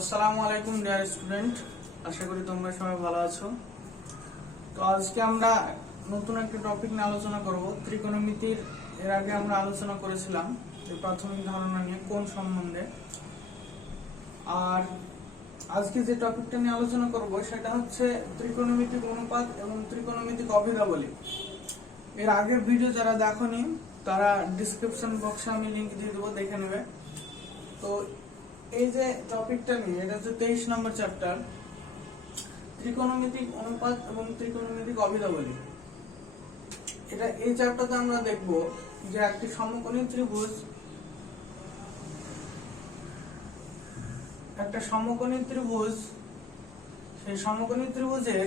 আসসালামু আলাইকুম dear student, আশা করি তোমরা সবাই ভালো আছো। তো আজকে আমরা নতুন একটা টপিক নিয়ে আলোচনা করব ত্রিকোণমিতির। এর আগে আমরা আলোচনা করেছিলাম যে প্রাথমিক ধারণা নিয়ে কোণ সম্বন্ধে। আর আজকে যে টপিকটা নিয়ে আলোচনা করব সেটা হচ্ছে ত্রিকোণমিতিক অনুপাত এবং ত্রিকোণমিতিক অভেদাবলী। এর আগের ভিডিও যারা দেখোনি তারা ডেসক্রিপশন বক্সে আমি লিংক দিয়ে দেবো, দেখে নেবে। তো এই যে টপিকটা নিয়ে, এটা হচ্ছে 23 নম্বর চ্যাপ্টার, ত্রিকোণমিতিক অনুপাত এবং ত্রিকোণমিতিক অভেদাবলী। এই চ্যাপ্টারতে আমরা দেখব যে একটি সমকোণী ত্রিভুজ, সেই সমকোণী ত্রিভুজের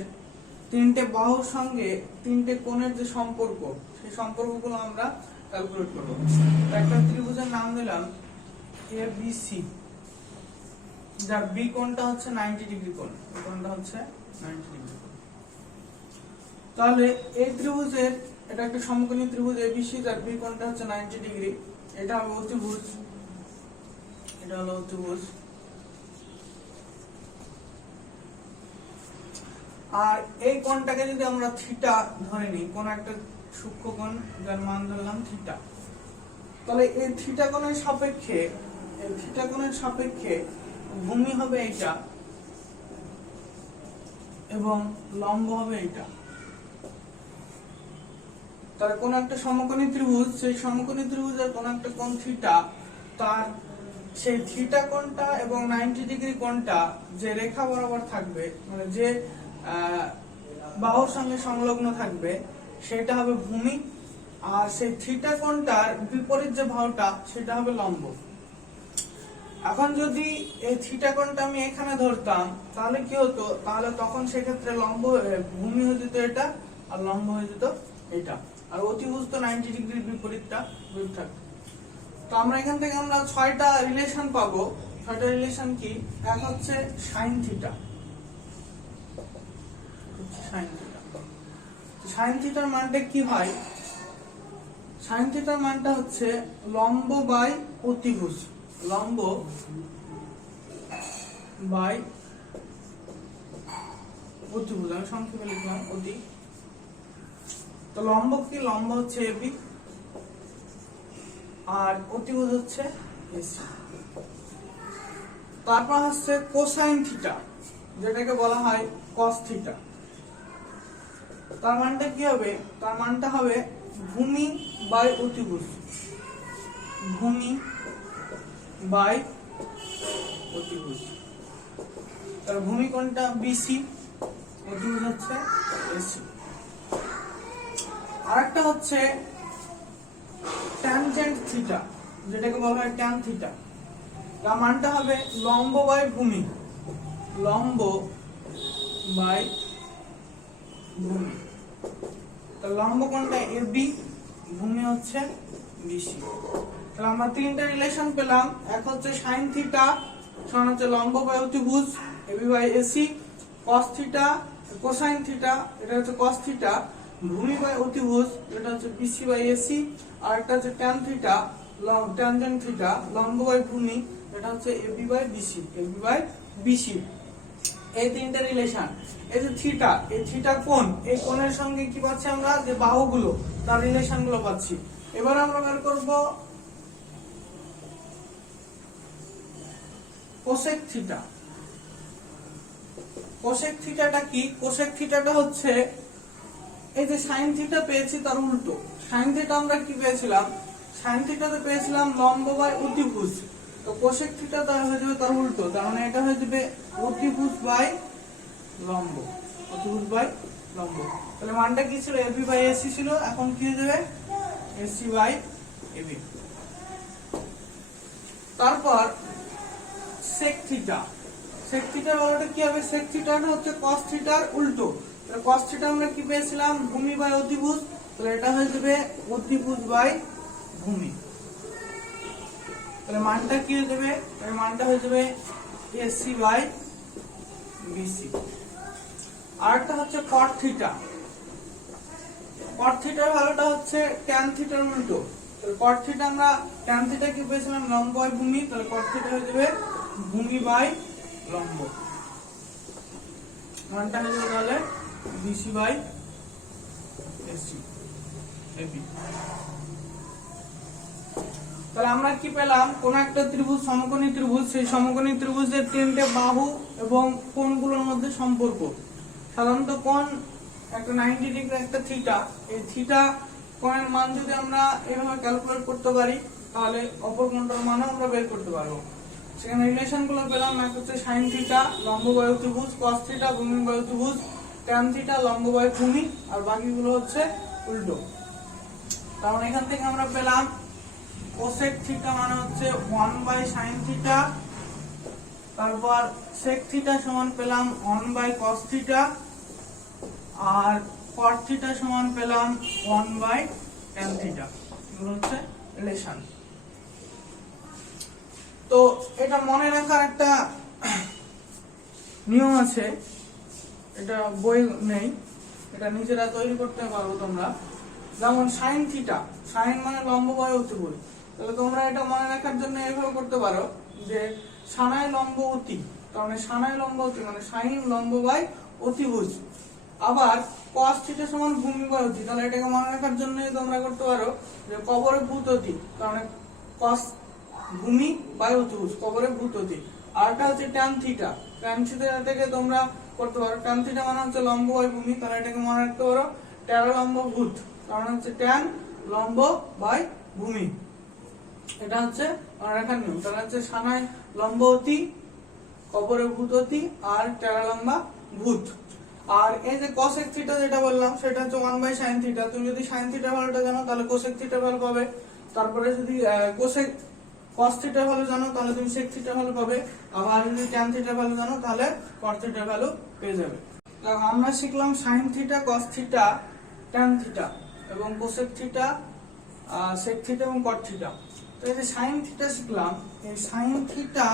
তিনটে বাহুর সঙ্গে তিনটে কোণের যে সম্পর্ক, সেই সম্পর্কগুলো আমরা ক্যালকুলেট করব। একটা ত্রিভুজের নাম দিলাম ABC, যার বি কোণটা হচ্ছে 90 ডিগ্রি কোণ, এই কোণটা হচ্ছে 90 ডিগ্রি কোণ। তাহলে এই ত্রিভুজের, এটা একটা সমকোণী ত্রিভুজ ABC, যার বি কোণটা হচ্ছে 90 ডিগ্রি। এটা হবে অতিভুজ, এটা হলো অতিভুজ। আর এই কোণটাকে যদি আমরা থিটা ধরে নিই, কোন একটা সূক্ষ্ম কোণ যার মান ধরলাম থিটা, তাহলে এই থিটা কোণের সাপেক্ষে ভূমি হবে এটা এবং লম্ব হবে এটা। তাহলে কোন একটা সমকোণী ত্রিভুজ, সেই সমকোণী ত্রিভুজের কোন একটা কোণ থিটা, তার সেই থিটা কোণটা এবং 90 ডিগ্রি কোণটা যে রেখা বরাবর থাকবে, মানে যে বাহুর সঙ্গে সংলগ্ন থাকবে, সেটা হবে ভূমি। আর সেই থিটা কোণটার বিপরীত যে বাহুটা, সেটা হবে লম্ব। এখন যদি এই থিটা কোণটা আমি এখানে ধরতাম, তাহলে কি হতো? তাহলে তখন সেক্ষেত্রে ভূমি হয়ে যেত এটা, আর লম্ব হয়ে যেত এটা। আর অতিভুজ তো 90 ডিগ্রির বিপরীতটা থাকতো। তো আমরা এখান থেকে আমরা 6টা রিলেশন পাবো। 6টা রিলেশন কি? এক হচ্ছে সাইন থিটা। সাইন থিটার মানটা কি হয়? সাইন থিটার মানটা হচ্ছে লম্ব বাই অতিভুজ, লম্ব বাই অতিভুজ। আমি সংক্ষেপে লিখলাম অতি। তো লম্ব কি? লম্ব হচ্ছে এবি আর অতিভুজ হচ্ছে এসি। তারপর হচ্ছে কোসাইন থিটা, যেটাকে বলা হয় কস থিটা। তার মানটা কি হবে? তার মানটা হবে ভূমি বাই অতিভুজ, ভূমি বাই অতিভুজ। তার ভূমি কোণটা বিসি, অতিভুজ হচ্ছে এসি। আরেকটা হচ্ছে ট্যানজেন্ট থিটা, যেটাকে বলা হয় ট্যান থিটা। তার মানটা হবে লম্ব বাই ভূমি, লম্ব বাই ভূমি। তার লম্ব কোণটা এবি, ভূমি হচ্ছে বিসি। তাহলে আমরা তিনটা রিলেশন পেলাম। এক হচ্ছে সাইন থিটা সমান হচ্ছে লম্ব বাই অতিভুজ AB by AC, cos theta cosine theta, এটা হচ্ছে কস থিটা, ভূমি বাই অতিভুজ, এটা হচ্ছে বিসি বাই এসি। আর একটা হচ্ছে ট্যান থিটা, ট্যানজেন্ট থিটা, লম্ব বাই ভূমি, এটা হচ্ছে AB by BC, AB by BC. এই তিনটা রিলেশন। এই যে থিটা, এই থিটা কোণ, এই কোণের সঙ্গে কি পাচ্ছি আমরা? যে বাহুগুলো, তার রিলেশন গুলো পাচ্ছি। এবার আমরা বের করব কোসেক থিটা। কোসেক থিটাটা কি? কোসেক থিটাটা হচ্ছে এই যে সাইন থিটা পেয়েছি তার উল্টো। সাইন থিটা আমরা কি পেয়েছিলাম? সাইন থিটাতে পেয়েছিলাম লম্ব বাই অতিভুজ। তো কোসেক থিটা তার হয়ে যাবে তার উল্টো, তার মানে এটা হয়ে যাবে অতিভুজ বাই লম্ব, অতিভুজ বাই লম্ব। তাহলে মানটা কি ছিল? এবি বাই এসি ছিল, এখন কি হয়ে যাবে? AC by AB. তারপর সেক থিটা। সেক থিটার বলটা কি হবে? সেক থিটাটা হচ্ছে কস থিটার উল্টো। তাহলে কস থিটা আমরা কি পেয়েছিলাম? ভূমি বাই অতিভুজ, তাহলে এটা হয়ে যাবে অতিভুজ বাই ভূমি। তাহলে মানটা কি হয়ে যাবে? এর মানটা হয়ে যাবে এসি বাই বিসি। আরেকটা হচ্ছে কট থিটা। কট থিটার ভ্যালুটা হচ্ছে ট্যান থিটার উল্টো। তাহলে কট থিটা আমরা ট্যান থিটা কি পেয়েছিলাম? লম্ব বাই ভূমি, তাহলে কট থিটা হয়ে যাবে ভূমি বাই লম্ব, মানটা হয়ে যাবে তাহলে বিসি বাই এসি এবি। তাহলে আমরা কি পেলাম, কোন একটা ত্রিভুজ সমকোণী ত্রিভুজ, সেই সমকোণী ত্রিভুজের তিনটে বাহু এবং কোণগুলোর মধ্যে সম্পর্ক। সাধারণত কোণ একটা 90 ডিগ্রি একটা থিটা, এই থিটা কোণের মান যদি আমরা এভাবে ক্যালকুলেট করতে পারি তাহলে অপর কোণটার মানও আমরা বের করতে পারবো। সেখানে রিলেশন গুলো পেলাম, এক হচ্ছে সাইন থিটা লম্ব বায়ু ত্রিভুজ, কস থিটা ভূমি বায়ু ত্রিভুজ, ট্যান থিটা লম্ব বায়ু ভূমি, আর বাকিগুলো হচ্ছে উল্টো। তাহলে এখান থেকে আমরা পেলাম কোসেক থিটা মানে হচ্ছে 1/sin থিটা, তারপর সেক থিটা সমান পেলাম 1/cos থিটা, আর কট থিটা সমান পেলাম 1/tan থিটা। এগুলো হচ্ছে রিলেশন। তো এটা মনে রাখার একটা নিয়ম আছে, এটা বই নেই, এটা নিজেরা তৈরি করতে পারবো তোমরা। যেমন সাইন থিটা, সাইন মানে লম্ব বাই অতিভুজ, তাহলে তোমরা এটা মনে রাখার জন্য এইভাবে করতে পারো যে সানায় লম্ব অতি, তার মানে সানায় লম্ব অতি মানে সাইন লম্ব বাই অতিভুজ। আবার cos থিটা সমান ভূমি বাই অতি, তাহলে এটাকে মনে রাখার জন্য তোমরা করতে পারো যে কবরে ভূত অতি, তার মানে cos ভূমি বাই অতিভুজ কবরে ভূত অতি। আরটা হচ্ছে tan থিটা, tan থিটা থেকে তোমরা করতে পারো tan থিটা মানে হচ্ছে লম্ব বাই ভূমি, তাহলে এটাকে মনে রাখতে পারো ট্যান লম্ব ভূত, কারণ হচ্ছে ট্যান লম্ব বাই ভূমি। এটা হচ্ছে মনে রাখার নিয়ম। তাহলে হচ্ছে সানায় লম্ব অতি, কবরে ভূত অতি, আর ট্যান লম্বা ভূত। আর এই যে কোসেক থিটা যেটা বললাম সেটা হচ্ছে 1/sin থিটা। তুমি যদি sin থিটা ভ্যালুটা জানো তাহলে কোসেক থিটা ভ্যালু পাবে, তারপরে যদি কোসেক cos থিটা ভ্যালু জানো তাহলে তুমি sec থিটা ভ্যালু পাবে, আবার যদি tan থিটা ভ্যালু জানো তাহলে cos থিটা ভ্যালু পেয়ে যাবে। আমরা শিখলাম sin theta, cos theta, tan theta এবং cosec থিটা, sec থিটা এবং cot থিটা। তো এই যে sin থিটা শিখলাম, এই sin থিটা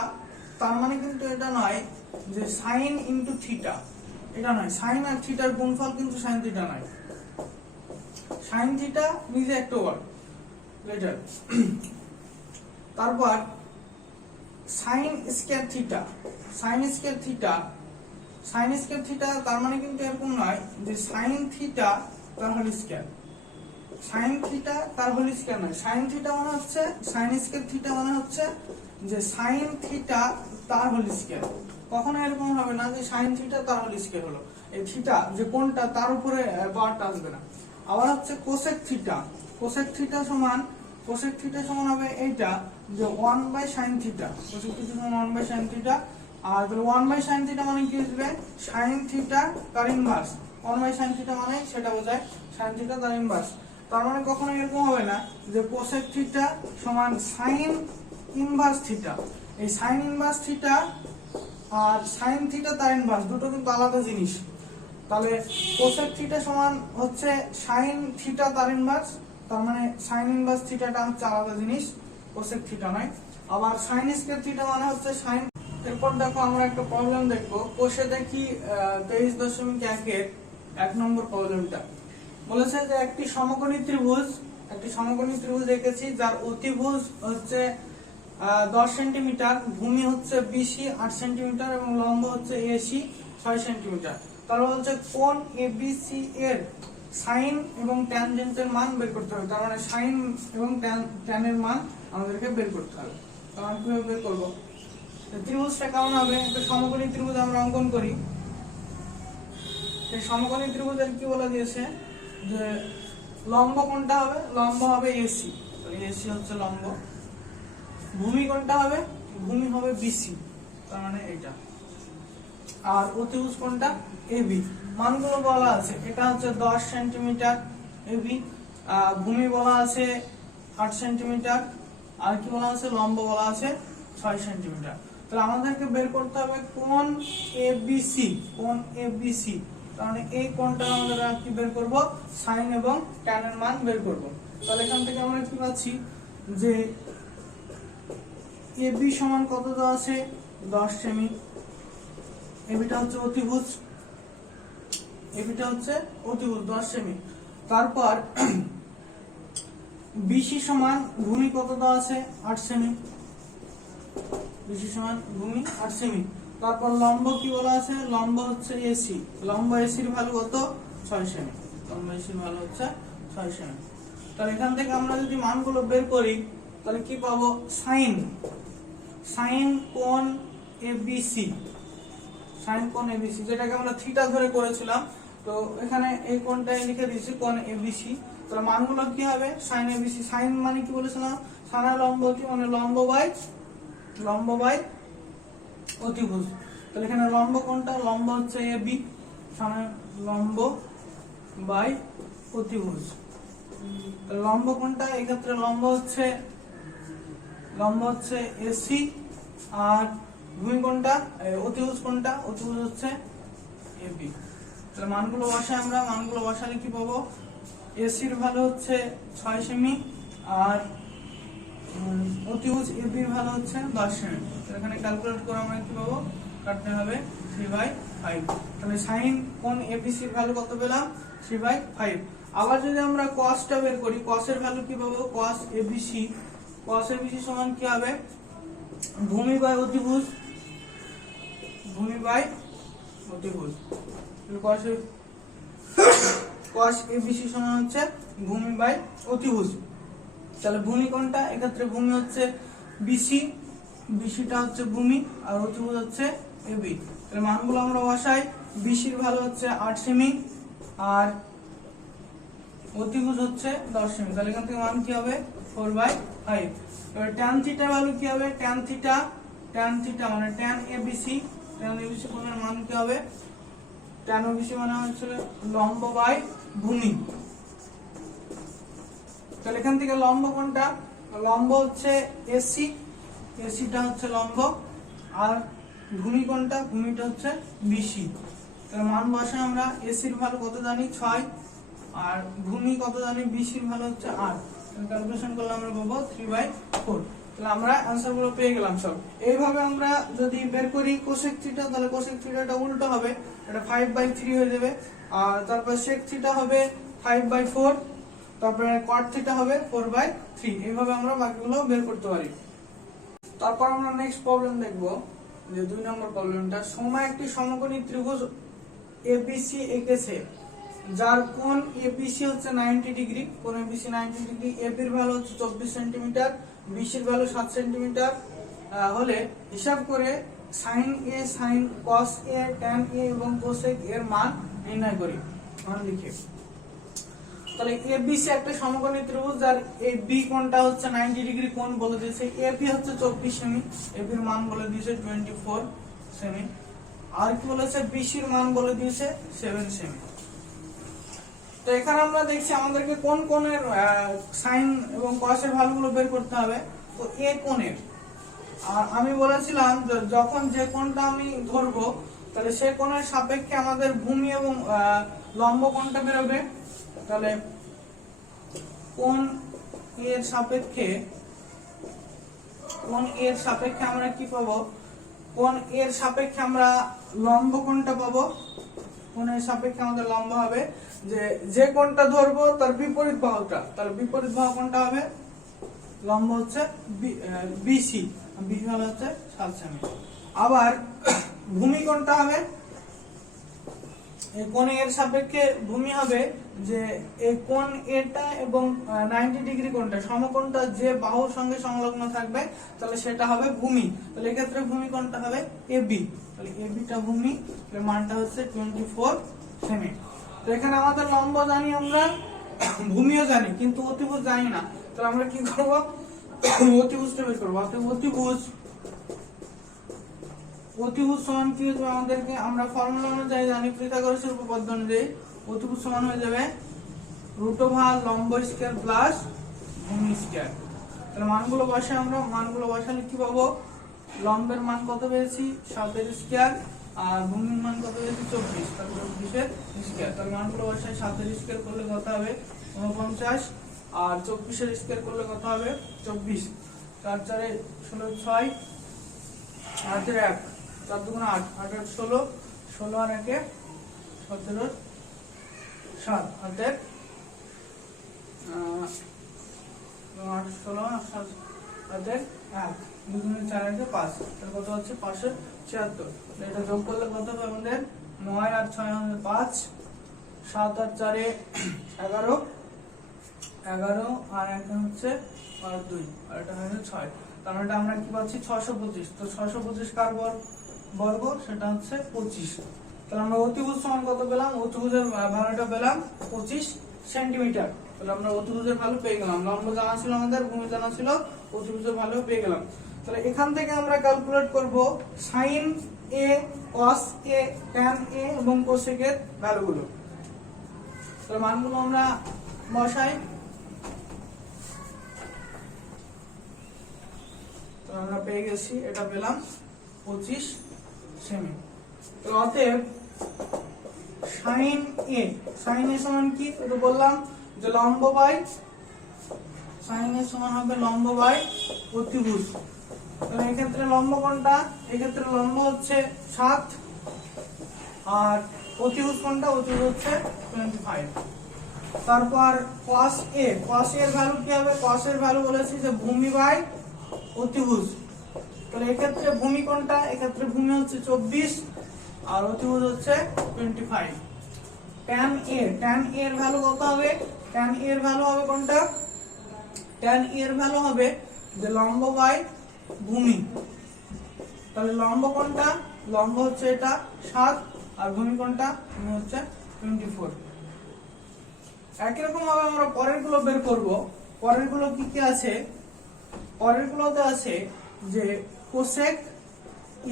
তার মানে কিন্তু এটা নয় যে sin ইনটু থিটা, এটা নয়। sin আর থিটার গুণফল কিন্তু sin থিটা নয়, sin থিটা নিজে একটা ওয়ার্ড লেটার। তারপর sin square theta, sin square theta, sin square theta তার মানে কিন্তু এরকম নয় যে sin থিটা তার হোল স্কয়ার, sin থিটা তার হোল স্কয়ার নয়। sin থিটা মানে হচ্ছে sin স্কয়ার থিটা মানে হচ্ছে যে sin থিটা তার হোল স্কয়ার। কখনো এরকম হবে না যে sin থিটা তার হোল স্কয়ার হলো, এই থিটা যে কোনটা তার উপরে পাওয়ারটা আসবে না। আবার হচ্ছে কোসেক থিটা, কোসেক থিটা সমান, কোসেক থিটা সমান হবে এইটা যে 1/sin থিটা, কোসেক থিটা সমান 1/sin থিটা। আর 1/sin থিটা মানে কি আসবে, sin থিটা তার ইনভার্স। 1/sin থিটা মানে সেটা বোঝায় sin থিটা তার ইনভার্স। তার মানে কখনো এরকম হবে না যে কোসেক থিটা সমান sin ইনভার্স থিটা। এই sin ইনভার্স থিটা আর sin থিটা তার ইনভার্স দুটো কিন্তু আলাদা জিনিস। তাহলে কোসেক থিটা সমান হচ্ছে sin থিটা তার ইনভার্স, তার মানে sin ইনভার্স থিটাটা হচ্ছে আলাদা জিনিস, কোসেক থিটা নয়। আবার sin স্কয়ার থিটা মানে হচ্ছে sin। এরপর দেখো আমরা একটা প্রবলেম দেখবো, কোষে দেখি 23.1 এর 1 নম্বর প্রবলেমটা। বলেছে যে একটি সমকোণী ত্রিভুজ, একটি সমকোণী ত্রিভুজ এঁকেছি যার অতিভুজ হচ্ছে 10 সেন্টিমিটার, ভূমি হচ্ছে BC 8 সেন্টিমিটার এবং লম্ব হচ্ছে AC 6 সেন্টিমিটার। তাহলে বলছে কোণ ABC এর সাইন এবং ট্যানজেন্টের মান বের করতে হবে। তার মানে সাইন এবং ট্যান এর মান আমাদেরকে বের করতে হবে। তাহলে কিভাবে বের করব? ত্রিভুজটা কেমন হবে, একটা সমকোণী ত্রিভুজ আমরা অঙ্কন করি। সেই সমকোণী ত্রিভুজের কি বলা দিয়েছে যে লম্ব কোনটা হবে, লম্ব হবে AC, তাহলে AC হচ্ছে লম্ব। ভূমি কোনটা হবে, ভূমি হবে BC, তার মানে এটা। আর অতিভুজ কোনটা, AB। মানগুলো বলা আছে, এটা হচ্ছে 10 সেন্টিমিটার AB, ভূমি বলা আছে 8 সেন্টিমিটার, আর কি বলা আছে, লম্ব বলা আছে 6 সেন্টিমিটার। তাহলে আমাদেরকে বের করতে হবে কোণ ABC, কোণ ABC। তার মানে এই কোণটা আমাদের কি বের করব, সাইন এবং ট্যান এর মান বের করব। তাহলে এখান থেকে আমরা কি পাচ্ছি যে AB সমান কত দেওয়া আছে, 10 সেমি। এবিটা হচ্ছে অতিভুজ, এবিটা হচ্ছে অতিভুজ 10 সেমি। তারপর BC সমান ভূমি কত দেওয়া আছে, 8 সেমি। BC সমান ভূমি 8 সেমি। তারপর লম্ব কি বলা আছে, লম্ব হচ্ছে এসি, লম্ব এসির ভ্যালু কত 6 সেমি, লম্ব এসির ভ্যালু হচ্ছে 6 সেমি। তাহলে এখান থেকে আমরা যদি মানগুলো বের করি তাহলে কি পাবো, সাইন কোণ এবিসি, সাইন কোণ এবিসি যেটাকে আমরা থিটা ধরে করেছিলাম, তো এখানে এই কোণটাই লিখে দিয়েছি কোণ এবিসি। তাহলে মানগুলো কি হবে, সাইন এবিসি, সাইন মানে কি বলেছিলাম, সানা লম্ব কি মানে লম্ব বাই অতিভুজ। তাহলে এখানে লম্ব কোনটা, লম্ব হচ্ছে এবি, সানা লম্ব বাই অতিভুজ। লম্ব কোনটা, এই ক্ষেত্রে লম্ব হচ্ছে এসি, আর ভূমি কোনটা, অতিভুজ কোনটা, অতিভুজ হচ্ছে এবি। তাহলে মানগুলো বসাই আমরা, মানগুলো বসালে কি পাবো, এসির ভ্যালু হচ্ছে 6 সেমি আর অতিভুজ এবির ভ্যালু হচ্ছে 10 সেমি। এখানে ক্যালকুলেট করে আমরা কি পাবো, কাটতে হবে 3/5। তাহলে সাইন কোণ এবিসির ভ্যালু কত পেলাম, 3/5। আবার যদি আমরা কসটা বের করি, কসের ভ্যালু কি পাবো, কস এবিসি সমান কি হবে, ভূমি বাই অতিভুজ, কস এবিসি সমান হচ্ছে ভূমি বাই অতিভুজ। তাহলে ভূমি কোনটা, এক্ষেত্রে ভূমি হচ্ছে বিসিটা হচ্ছে ভূমি আর অতিভুজ হচ্ছে এবি। তাহলে মানগুলো আমরা বসাই, বিসির ভ্যালু হচ্ছে 8 সেমি আর অতিভুজ হচ্ছে 10 সেমি। তাহলে এখান থেকে মান কি হবে, 4/5। এবার ট্যান থিটার ভ্যালু কি হবে, ট্যান থিটা মানে ট্যান এবিসি কোণের মান কি হবে, ট্যান এবিসি মানে হচ্ছে লম্ব বাই ভূমি। তাহলে এখান থেকে লম্ব কোনটা, লম্ব হচ্ছে এসিটা হচ্ছে লম্ব, আর ভূমি কোনটা, ভূমিটা হচ্ছে বিসি। তাহলে মান বসাই আমরা, এসির ভ্যালু কত জানি 6 আর ভূমি কত জানি, বিসির ভ্যালু হচ্ছে 8। ক্যালকুলেশন করলে আমরা পাবো 3/4। তাহলে আমরা आंसर গুলো পেয়ে গেলাম সব। এইভাবে আমরা যদি বের করি কোসেক থিটা, তাহলে কোসেক থিটাটা উল্টো হবে, এটা 5/3 হয়ে যাবে, আর তারপর সেক থিটা হবে 5/4, তারপরে কট থিটা হবে 4/3। এইভাবে আমরা বাকিগুলো বের করতে পারি। তারপর আমরা নেক্সট প্রবলেম দেখব, যে 2 নম্বর প্রবলেমটা, সময় একটি সমকোণী ত্রিভুজ এবিসি এঁকেছে যার কোণ এবিসি হচ্ছে 90 ডিগ্রি, কোণ এবিসি 90 ডিগ্রি, এবির ভ্যালু হচ্ছে 24 সেন্টিমিটার, বিসির ভ্যালু 7 সেন্টিমিটার হলে হিসাব করে sine A, sine cos A, tan A এবং কোসেক এর মান নির্ণয় করি। মান লিখে, তাহলে এবিসি একটা সমকোণী ত্রিভুজ যার এই বি কোণটা হচ্ছে 90 ডিগ্রি কোণ বলে দিয়েছে, এবি হচ্ছে 24 সেমি, এবির মান বলে দিয়েছে 24 সেমি, আর কি বলেছে, বিসির মান বলে দিয়েছে 7 সেমি। তো এখানে আমরা দেখছি আমাদেরকে কোন কোণের সাইন এবং কসের ভ্যালুগুলো বের করতে হবে। তো এ কোণের, আর আমি বলেছিলাম যখন যে কোণটা আমি ধরবো তাহলে সে কোণের সাপেক্ষে আমাদের ভূমি এবং লম্ব কোণটা বেরোবে। তাহলে কোণ এর সাপেক্ষে আমরা কি পাবো, কোণ এর সাপেক্ষে আমরা লম্ব কোণটা পাবো, কোণের সাপেক্ষে আমাদের লম্ব হবে যে কোণটা ধরবো তার বিপরীত বাহুটা, তার বিপরীত বাহু কোণটা হবে, লম্ব হচ্ছে বিসি, বিসি হলো হচ্ছে 7 সেমি। আবার ভূমি কোণটা হবে, এই কোণ এর সাপেক্ষে ভূমি হবে যে এই কোণ এটা এবং 90 ডিগ্রি কোণটা, সমকোণটা যে বাহুর সঙ্গে সংলগ্ন থাকবে তাহলে সেটা হবে ভূমি। তাহলে এই ক্ষেত্রে ভূমি কোণটা হবে এবি, তাহলে এবিটা ভূমি, এর মানটা হচ্ছে 24 সেমি। তো এখানে আমাদের লম্ব জানি আমরা, ভূমিও জানি, কিন্তু অতিভুজ জানি না। তাহলে আমরা কি করব, অতিভুজটা বের করব। অতিভুজ সমান কি হবে, আমাদেরকে আমরা ফর্মুলা অনুযায়ী জানি, পিথাগোরাসের উপপাদ্য অনুযায়ী অতিভুজ সমান হয়ে যাবে √, লম্ব স্কয়ার প্লাস ভূমি স্কয়ার। তাহলে মানগুলো বসাই আমরা, মানগুলো বসালে কি পাবো, লম্বের মান কত পেয়েছি 7 স্কয়ার আর ভূমির মান কত পেয়েছি 24, তারপর 24 স্কয়ার। তাহলে মানগুলো বসাই, 7 স্কয়ার করলে কত হবে 49 আর 24 স্কয়ার করলে কত হবে 24, 4 4 16 6 8 1 4 2 8 8 8 16 16 আর 1 17 7 8 8 16 7 8 1 2 4 5, তাহলে কত হচ্ছে 76। এটা যোগ করলে কত হবে আমাদের? 9 আর 6 আমাদের 5, 7 আর 4 11, 11 আর 1 হচ্ছে আর 2 আর এটা হচ্ছে 6। তার মানে আমরা কি পাচ্ছি 625। তো 625 কার বর্গ? সেটা হচ্ছে 25। তাহলে আমরা অতিভুজ সমান কত পেলাম? অতিভুজের ভ্যালুটা পেলাম 25 সেন্টিমিটার। তাহলে আমরা অতিভুজের ভ্যালু পেয়ে গেলাম, লম্ব জানা ছিল আমাদের, ভূমি জানা ছিল, অতিভুজের ভ্যালু পেয়ে গেলাম। তাহলে এখান থেকে আমরা ক্যালকুলেট করব sin a, cos a, tan a এবং cosec এর ভ্যালুগুলো। তাহলে মানগুলো আমরা বসাই। তো আমরা পেয়ে গেছি, এটা পেলাম 25 সেমি। তো অতএব sin a সমান কি? এটা বললাম যে লম্ব বাই, sin a সমান হবে লম্ব বাই অতিভুজ। তাহলে এই ক্ষেত্রে লম্ব কোনটা? এই ক্ষেত্রে লম্ব হচ্ছে 7 আর অতিভুজ কোনটা? অতিভুজ হচ্ছে 25। তারপর cos a এর ভ্যালু কি হবে? cos এর ভ্যালু বলেছি যে ভূমি বাই অতিভুজ। তাহলে এই ক্ষেত্রে ভূমি কোনটা? এই ক্ষেত্রে ভূমি হচ্ছে 24 আর অতিভুজ হচ্ছে 25। tan a এর ভ্যালু কত হবে? tan a এর ভ্যালু হবে কোনটা? tan a এর ভ্যালু হবে যে লম্ব বাই ভূমি। তাহলে লম্ব কোনটা? লম্ব হচ্ছে এটা 7 আর ভূমি কোনটা? ভূমি হচ্ছে 24। একই রকম ভাবে আমরা পরের গুলো বের করব। পরের গুলো কি কি আছে? পরের গুলোতে আছে যে cosec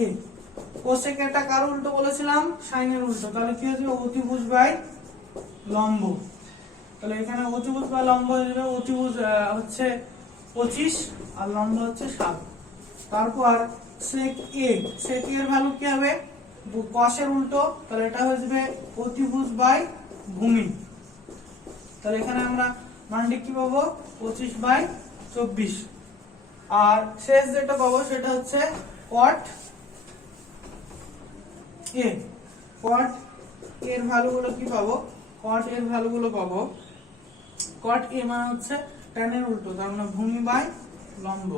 a, cosec এটা কার উল্টো বলেছিলাম? sin এর উল্টো। তাহলে কি হচ্ছে? অতিভুজ বাই লম্ব। তাহলে এখানে অতিভুজ বাই লম্ব হয়ে যাবে, অতিভুজ হচ্ছে 25 আর লম্ব হচ্ছে 7। তারপর sec a এর ভ্যালু কি হবে? cos এর উল্টো, তাহলে এটা হয়ে যাবে অতিভুজ বাই ভূমি। তাহলে এখানে আমরা মানটি কি পাবো? 25/24। আর শেষ যেটা পাবো সেটা হচ্ছে cot a। cot এর ভ্যালুগুলো কি পাবো? cot এর ভ্যালুগুলো পাবো, cot a মানে হচ্ছে tan এর উল্টো, তার মানে ভূমি বাই লম্ব,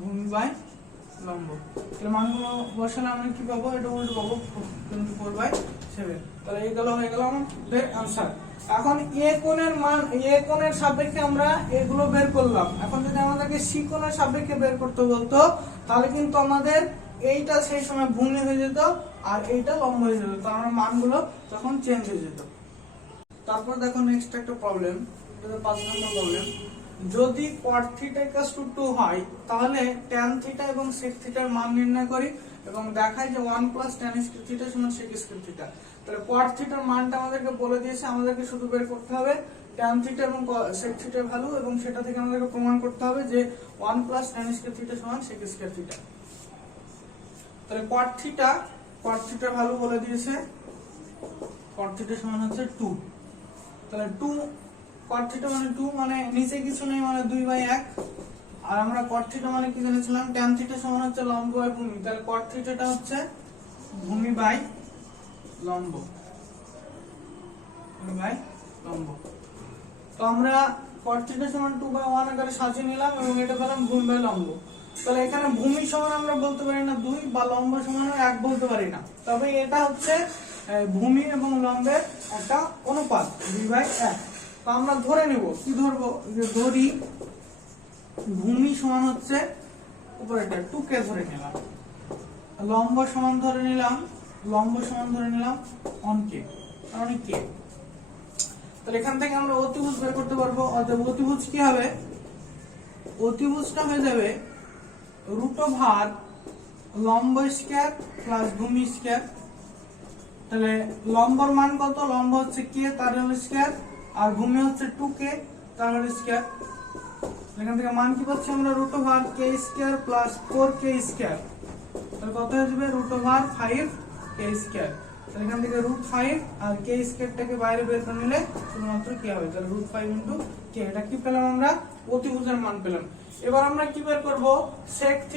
ভূমি বাই লম্ব। তাহলে মানগুলো বসালে আমরা কি পাবো? এটা উল্টো পাবো 24/7। তাহলে এইগুলো হয়ে গেল আমাদের आंसर। এখন a কোণের মান, a কোণের সাপেক্ষে আমরা এগুলো বের করলাম। এখন যদি আমাদেরকে c কোণের সাপেক্ষে বের করতে বলতো তাহলে কিন্তু আমাদের এইটা সেই সময় ভূমি হয়ে যেত আর এইটা লম্ব হয়ে যেত, তার মানে মানগুলো তখন চেঞ্জ হয়ে যেত। তারপর দেখো নেক্সট একটা প্রবলেম, এটা 5 নম্বর প্রবলেম। যদি cot θ = 2 হয় তাহলে tan θ এবং sec θ এর মান নির্ণয় করি এবং দেখাই যে 1 + tan sec θ = sec square θ। তাহলে cot θ এর মানটা আমাদেরকে বলে দিয়েছে, আমাদেরকে শুধু বের করতে হবে tan θ এবং sec θ এর ভ্যালু এবং সেটা থেকে আমাদেরকে প্রমাণ করতে হবে যে 1 + tan square θ = sec square θ। তাহলে cot θ এর ভ্যালু বলে দিয়েছে, cot θ সমান হচ্ছে 2। তাহলে 2 cot θ মানে 2 মানে নিচে কিছু নেই মানে 2/1। আর আমরা cot θ মানে কি জেনেছিলাম? tan θ সমান হচ্ছে লম্ব বাই ভূমি। তাহলে cot θ টা হচ্ছে ভূমি বাই লম্ব, ভূমি বাই লম্ব। তো আমরা cot θ সমান 2/1 আকারে সাজিয়ে নিলাম এবং এটা পেলাম ভূমি বাই লম্ব। তাহলে এখানে ভূমি সমান আমরা বলতে পারি না 2 বা লম্ব সমান 1 বলতে পারি না, তবে এটা হচ্ছে ভূমি এবং লম্বের একটা অনুপাত 2/1। তো আমরা ধরে নেব, কি ধরবো? যে ধরি ভূমি সমান হচ্ছে উপরে এটা 2 কে ধরে নিলাম, লম্ব সমান ধরে নিলাম 1 কে, মানে কে। তাহলে এখান থেকে আমরা অতিভুজ বের করতে পারবো। অতএব অতিভুজ কি হবে? অতিভুজটা হয়ে যাবে √ লম্ব স্কয়ার প্লাস ভূমি স্কয়ার। তাহলে লম্বর মান কত? লম্ব হচ্ছে k তার হোল স্কয়ার আর ভূমি হচ্ছে 2k তার হোল স্কয়ার। এখান থেকে মান কি পাচ্ছি আমরা? √k² plus 4k square. তাহলে কত হয়ে যাবে? √5k²। তাহলে এখান থেকে √5 আর k স্কয়ারটাকে বাইরে বের করে নিলে শুধুমাত্র k হবে। তাহলে √5 * k, এটা কি পেলাম আমরা? অতিভুজের মান পেলাম। এবার আমরা কি বের করব? sec θ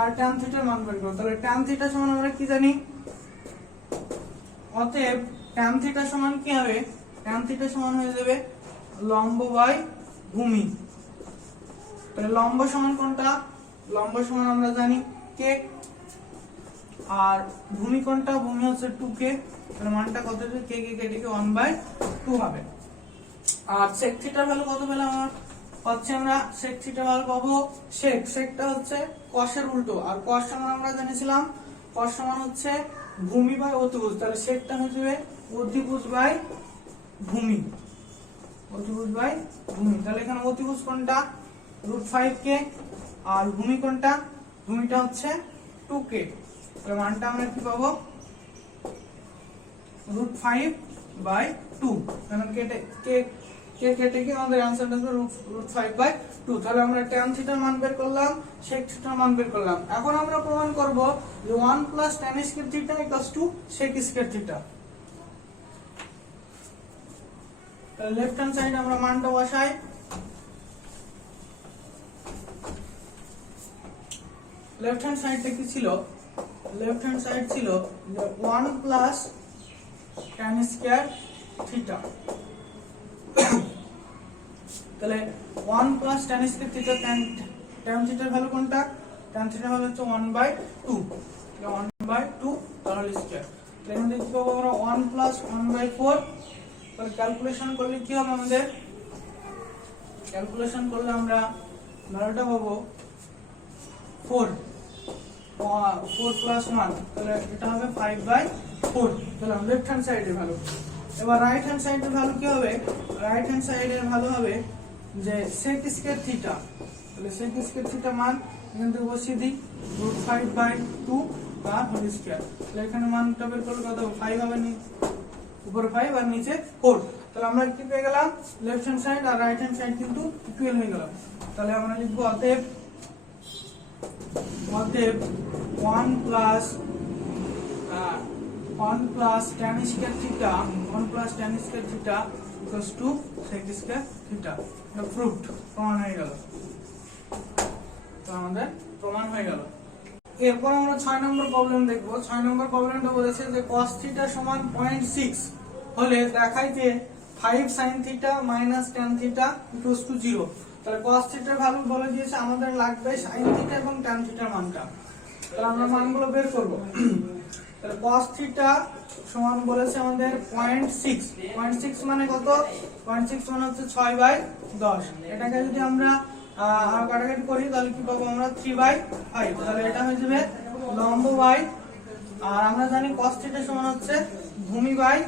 আর tan θ এর মান বের করব। তাহলে tan θ সমান আমরা কি জানি? অতএব tan θ সমান কি হবে? tan θ সমান হয়ে যাবে লম্ব বাই ভূমি। তাহলে লম্ব সমান কোনটা? লম্ব সমান আমরা জানি k। আর ভূমি কোণটা, ভূমি হচ্ছে 2k, তাহলে মানটা কত হবে, k কে কেটে 1/2 হবে। আর sec থিটার ভ্যালু কত পেলাম আমরা, হচ্ছে আমরা sec থিটার ভ্যালু পাবো, secটা হচ্ছে cos এর উল্টো, আর cos সমান আমরা জেনেছিলাম cos সমান হচ্ছে ভূমি বাই অতিভুজ, তাহলে secটা হয়ে যাবে অতিভুজ বাই ভূমি, অতিভুজ বাই ভূমি। তাহলে এখানে অতিভুজ কোণটা √5k আর ভূমি কোণটা, ভূমিটা হচ্ছে 2k, তাহলে মানটা আমরা কি পাবো √5/2, কারণ কেটে কি আমাদের आंसरটা হবে √5/2। তাহলে আমরা tan থিটার মান বের করলাম, sec থিটার মান বের করলাম। এখন আমরা প্রমাণ করব যে 1 + tan square theta = sec square theta. তাহলে লেফট হ্যান্ড সাইডে আমরা মানটা বসাই, লেফট হ্যান্ড সাইডটা কি ছিল, লেফট হ্যান্ড সাইড ছিল যে 1 + tan স্কয়ার থিটা, তাহলে 1 + tan স্কয়ার থিটা, tan থিটার ভ্যালু কোনটা, tan থিটার ভ্যালু হচ্ছে 1/2, 1/2 তাহলে স্কয়ার। তাহলে এখান থেকে কি পাবো আমরা 1 + 1/4, তাহলে ক্যালকুলেশন করলে কি হবে আমাদের, ক্যালকুলেশন করলে আমরা ভ্যালুটা পাবো 4 + 1, তাহলে এটা হবে 5/4, তাহলে লেফট হ্যান্ড সাইডের ভ্যালু। এবার রাইট হ্যান্ড সাইডের ভ্যালু কি হবে, রাইট হ্যান্ড সাইডের ভ্যালু হবে যে sec স্কয়ার থিটা, তাহলে sec স্কয়ার থিটা মান এখান থেকে বসিয়ে দিই √5/2 তার হোল স্কয়ার, তাহলে এখানে মানটা বের করলে কত হবে, 5 হবে, উপরে 5 আর নিচে 4, তাহলে আমরা কি পেয়ে গেলাম, লেফট হ্যান্ড সাইড আর রাইট হ্যান্ড সাইড কিন্তু ইকুয়াল হয়ে গেল। তাহলে আমরা লিখব অতএব 1 + tan square theta, 1 + tan square theta = sec square theta. এটা প্রুভড, প্রমাণ হয়ে গেল, তো আমাদের প্রমাণ হয়ে গেল। এরপর আমরা 6 নম্বর প্রবলেম দেখব। 6 নম্বর প্রবলেমটা বলেছে যে cos θ = 0.6 হলে দেখায় যে 5 sin θ - tan θ = 0। তাহলে cos θ এর ভ্যালু বলে দিয়েছে, আমাদের লাগবে sin θ এবং tan θ এর মানটা, তাহলে আমরা মানগুলো বের করব। তাহলে cos θ সমান বলেছে আমাদের 0.6, 0.6 মানে কত, 0.6 মানে হচ্ছে 6/10, এটাকে যদি আমরা কাটাকাটি করি তাহলে কি পাবো আমরা 3/5, তাহলে এটা হয়ে যাবে লম্ব বাই, আর আমরা জানি cos θ সমান হচ্ছে ভূমি বাই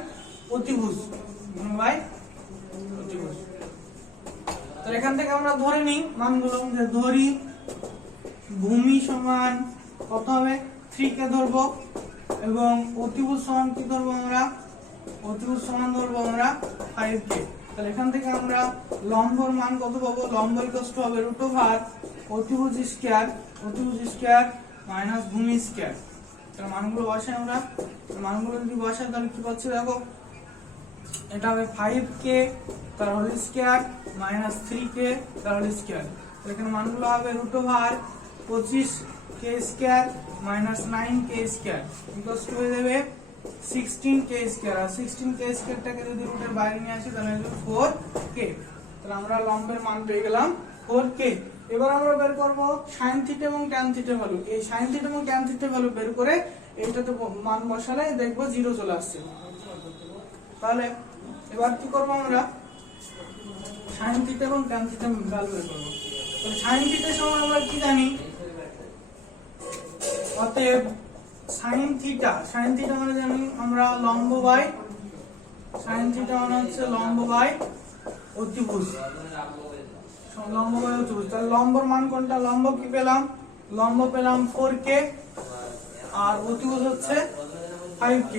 অতিভুজ, ভূমি বাই অতিভুজ। তাহলে এখান থেকে আমরা ধরে নিই মানগুলো, যে ধরি ভূমি সমান কত হবে 3 কে ধরবো, এবং অতিভুজ সমান কি ধরবো আমরা, অতিভুজ সমান ধরবো আমরা 5 কে। তাহলে এখান থেকে আমরা লম্বর মান কত পাবো, লম্ব ইকুয়াল হবে √অতিভুজ স্কয়ার, অতিভুজ স্কয়ার মাইনাস ভূমি স্কয়ার। তাহলে মানগুলো বসাই আমরা, মানগুলো যদি বসাই তাহলে কি পাচ্ছি দেখো, এটা হবে 5k তার হোল স্কয়ার মাইনাস 3k তার হোল স্কয়ার। এখানে মানগুলো হবে √25k square minus 9k square equal to হয়ে যাবে 16k স্কয়ার, আর 16k স্কয়ারটাকে যদি রুটের বাইরে নিয়ে আসি তাহলে হবে 4k। তাহলে আমরা লম্বের মান পেয়ে গেলাম 4k। এবার আমরা বের করব sin θ এবং tan θ এর ভ্যালু। এই sin θ এবং tan θ এর ভ্যালু বের করে এইটাতে মান বসালে দেখবো 0 চলে আসছে। তাহলে এবার কি করব, আমরা sin θ এবং tan θ এর ভ্যালু বের করব। তাহলে sin θ সমান আমরা কি জানি, অতএব sin θ মানে জানি আমরা লম্ব বাই, sin θ মানে হচ্ছে লম্ব বাই অতিভুজ, লম্ব বাই অতিভুজ। তাহলে লম্বর মান কোনটা, লম্ব কি পেলাম, লম্ব পেলাম 4k আর অতিভুজ হচ্ছে 5k,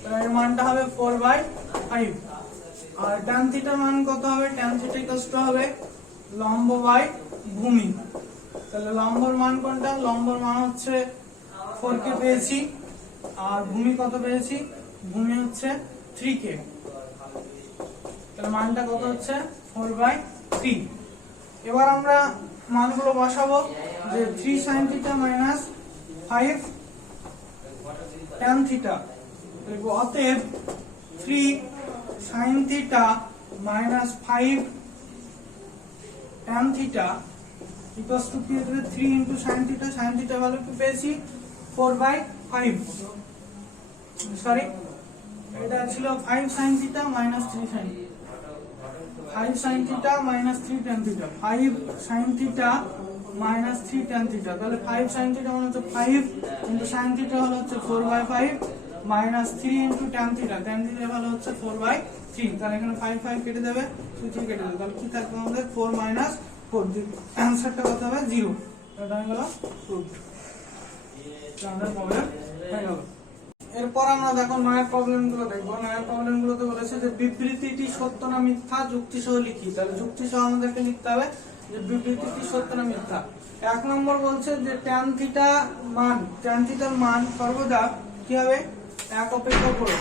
তাহলে এর মানটা হবে 4/5। আর tan θ মান কত হবে, tan θ হবে লম্ব বাই ভূমি। তাহলে লম্বর মান কোনটা, লম্বর মান হচ্ছে 4k পেয়েছি, আর ভূমি কত পেয়েছি, ভূমি হচ্ছে 3k, তাহলে মানটা কত হচ্ছে 4/3। এবার আমরা মানগুলো বসাবো, যে 3 sin θ মাইনাস 5 tan θ, অতএব 3 sin θ minus 5 tan θ equals to কি হবে 3 ইনটু sin θ, sin θ ভ্যালু কি পেয়েছি 4/5 সরি এটা ছিল 5 sin theta minus 3 sin 5 sin theta minus 3 tan theta 5 sin theta minus 3 tan theta তাহলে 5 sin theta মানে হচ্ছে 5 into sin theta হলো হচ্ছে 4/5 minus 3 into tan theta হলো হচ্ছে 4/3 তাহলে এখানে 5 5 কেটে যাবে 2 3 কেটে যাবে তাহলে কি থাকবে আমাদের 4 minus 4 অ্যানসারটা কত হবে 0 এটা হয়ে গেল প্রুফ আমাদের প্রবলেম হয়ে গেল। এরপর আমরা দেখো নয়ের প্রবলেমগুলো দেখবো। নয়ের প্রবলেমগুলোতে বলেছে যে বিবৃতিটি সত্য না মিথ্যা যুক্তি সহ লিখি। তাহলে যুক্তি সহ আমাদেরকে লিখতে হবে যে বিবৃতিটি সত্য না মিথ্যা। 1 নম্বর বলছে যে tan থিটার মান সর্বদা কি হবে 1 অপেক্ষা বড়।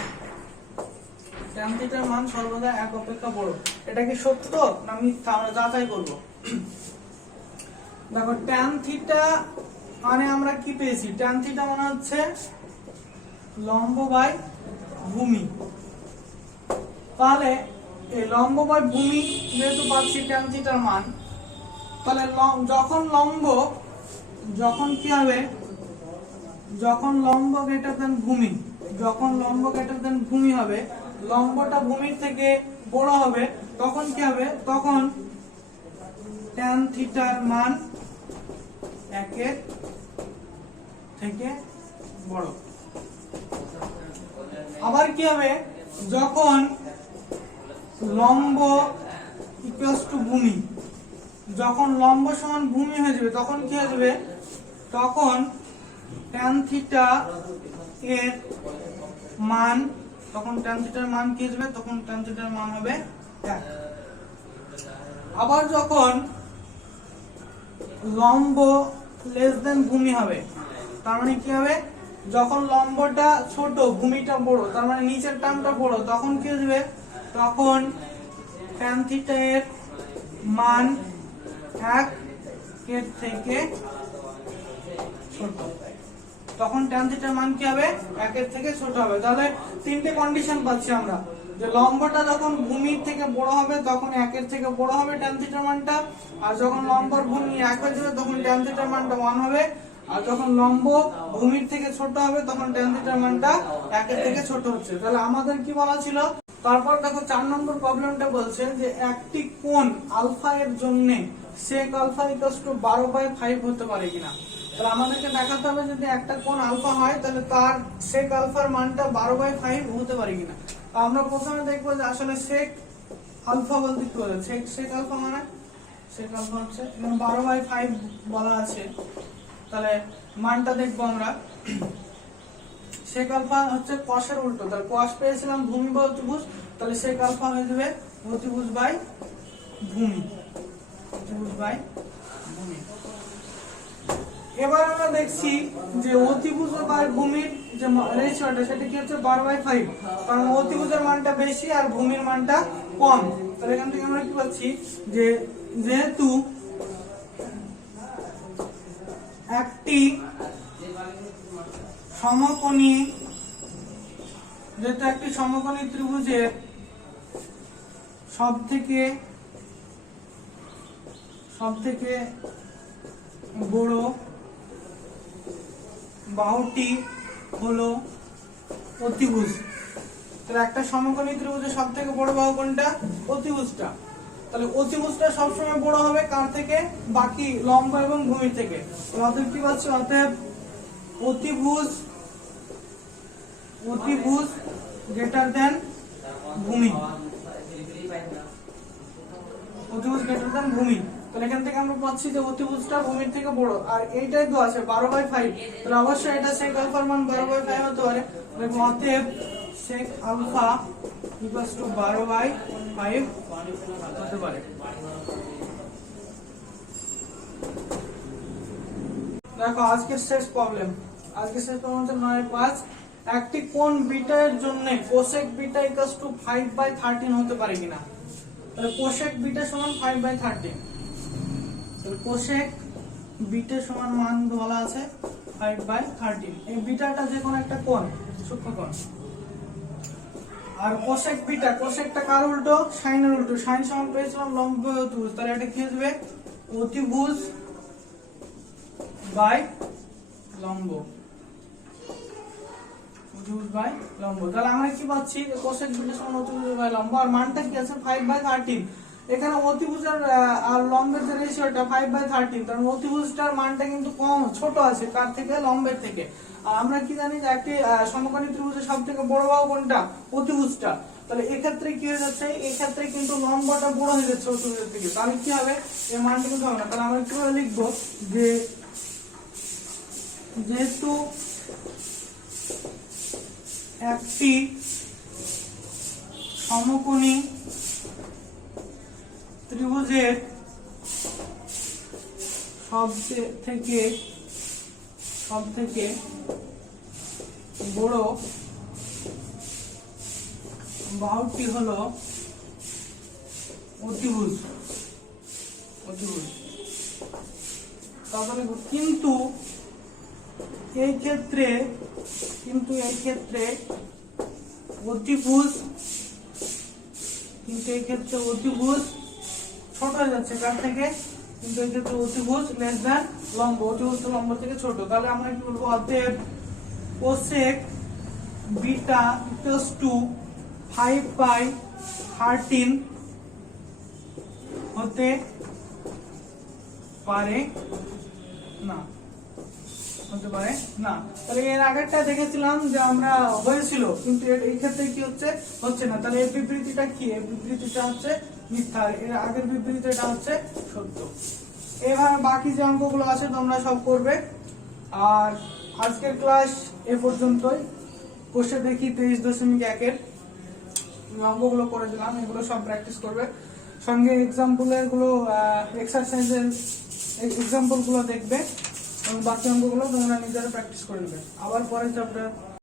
tan থিটার মান সর্বদা 1 অপেক্ষা বড়। এটা কি সত্য না মিথ্যা আমরা যাচাই করব। দেখো tan থিটা মানে আমরা কি পেয়েছি, tan থিটা মানে হচ্ছে লম্ব বাই ভূমি। তাহলে এই লম্ব বাই ভূমি যেহেতু পাচ্ছি tan থিটার মান, তাহলে যখন কি হবে, যখন লম্ব গ্রেটার দেন ভূমি হবে, লম্বটা ভূমির থেকে বড় হবে, তখন কি হবে, তখন tan থিটার মান 1 এর থেকে বড়। আবার কি হবে, যখন লম্ব ইকুয়ালস টু ভূমি, যখন লম্ব সমান ভূমি হয়ে যাবে তখন কি হয়ে যাবে, তখন tan থিটা এর মান কি হবে, তখন tan থিটার মান হবে 1। আবার যখন লম্ব লেস দেন ভূমি হবে, তার মানে কি হবে, যখন লম্বটা ছোট ভূমিটা বড়, তার মানে নিচের টার্মটা বড়, তখন কি হবে, তখন tan থিটা এর মান 1 এর থেকে ছোট। তখন tan থিটার মান কি হবে, 1 এর থেকে ছোট হবে। তাহলে তিনটে কন্ডিশন পাচ্ছি আমরা, যে লম্বটা যখন ভূমির থেকে বড় হবে তখন 1 এর থেকে বড় হবে tan থিটার মানটা, আর যখন লম্বর ভূমি 1 হয়ে যাবে তখন tan থিটার মানটা 1 হবে, আর যখন লম্ব ভূমির থেকে ছোট হবে তখন tan থিটার মানটা 1 এর থেকে ছোট হচ্ছে। তাহলে আমাদের কি বলা ছিল, তারপর দেখো 4 নম্বর প্রবলেমটা বলছে যে একটি কোণ আলফা এর জন্য sec আলফা = 12/5 হতে পারে কিনা। তাহলে আমাদেরকে দেখাতে হবে যদি একটা কোণ আলফা হয় তাহলে তার sec আলফার মানটা 12/5 হতে পারে কিনা। আমরা প্রথমে দেখবো যে আসলে sec আলফা বলতে কি বোঝায়। sec আলফা মানে sec আলফা হচ্ছে এখানে 12/5 বলা আছে, তাহলে মানটা দেখবো আমরা। sec আলফা হচ্ছে cos এর উল্টো, তাহলে cos পেয়েছিলাম ভূমি বা অতিভুজ, তাহলে sec আলফা হয়ে যাবে অতিভুজ বাই ভূমি। এবার আমরা দেখছি যে অতিভুজ বাই ভূমির যে রেশিওটা সেটা কি হচ্ছে 12/5, কারণ অতিভুজের মানটা বেশি আর ভূমির মানটা কম। তাহলে এখান থেকে আমরা কি পাচ্ছি যে যেহেতু একটি সমকোণী ত্রিভুজের সব থেকে বড় বাহুটি হলো অতিভুজ। তাহলে একটা সমকোণী ত্রিভুজের সব থেকে বড় বাহু কোনটা, অতিভুজটা। তাহলে অতিভুজটা সবসময় বড় হবে কার থেকে, বাকি লম্ব এবং ভূমির থেকে। অতএব কি পাচ্ছি, অতএব অতিভুজ গ্রেটার দেন ভূমি, তাহলে এখান থেকে আমরা পাচ্ছি যে অতিভুজটা ভূমির থেকে বড়, আর এইটাই তো আছে 12/5, তাহলে অবশ্যই এটা sec আলফার মান 12/5 হতে পারে। অতএব sec আলফা = 12/5 হতে পারে। দেখো আজকের শেষ প্রবলেম হচ্ছে 9/5। একটি কোণ বিটা এর জন্য cosec বিটা = 5/13 হতে পারে কিনা। তাহলে cosec বিটা সমান 5/13, তাহলে cosec বিটা সমান মান বলা আছে 5/13। এই বিটাটা যে কোনো একটা কোণ, সূক্ষ্মকোণ। আর cosecটা কার উল্টো, sin এর উল্টো। sin সমান পেয়েছিলাম লম্ব অতিভুজ, তাহলে এটা কি হবে, অতিভুজ বাই লম্ব। অতিভুজ বাই লম্ব। তাহলে আমরা কি পাচ্ছি কোসেক বিটা সমান অতিভুজ বাই লম্ব, আর মানটা কি আছে 5/13। এখানে অতিভুজের আর লম্বের যে রেশিওটা 5/13, তার মানে অতিভুজটার মানটা কিন্তু কম ছোট আছে কার থেকে, লম্বের থেকে। আর আমরা কি জানি যে একটি সমকোণী ত্রিভুজের সবথেকে বড় বাহু কোনটা, অতিভুজটা। তাহলে এক্ষেত্রে কি হয়ে যাচ্ছে, এই ক্ষেত্রে কিন্তু লম্বটা বড় হয়ে যাচ্ছে অতিভুজের থেকে, তাহলে কি হবে এই মানটা কিন্তু হবে না। তাহলে আমরা কিভাবে লিখবো যে যেহেতু একটি সমকোণী ত্রিভুজের সবথেকে বড় বাহুটি হলো অতিভুজ। তারপরে কিন্তু এই ক্ষেত্রে অতিভুজ ছোট হয়ে যাচ্ছে কার থেকে, কিন্তু এই ক্ষেত্রে অতিভুজ লেস দ্যান লম্ব, অতিভুজ তো লম্ব থেকে ছোট। তাহলে আমরা কি বলবো, অতএব কোসেক বিটা ইকুয়ালস টু 5/13 হতে পারে না। তাহলে এর আগেরটা দেখেছিলাম যে আমরা হয়েছিল, কিন্তু এই ক্ষেত্রে কি হচ্ছে না। তাহলে এর বিবৃতিটা কি, এর বিবৃতিটা হচ্ছে মিথ্যা, এর আগের বিবৃতিটা হচ্ছে সত্য। এবার বাকি যে অঙ্কগুলো আছে তোমরা সব করবে। আর আজকের ক্লাস এ পর্যন্তই। বসে দেখি 23.1 এর অঙ্কগুলো করে দিলাম, এগুলো সব প্র্যাকটিস করবে, সঙ্গে এক্সাম্পলের গুলো এক্সারসাইজের এক্সাম্পল গুলো দেখবে এবং বাকি অঙ্কগুলো তোমরা নিজেরা প্র্যাকটিস করে নেবে। আবার পরের চ্যাপ্টার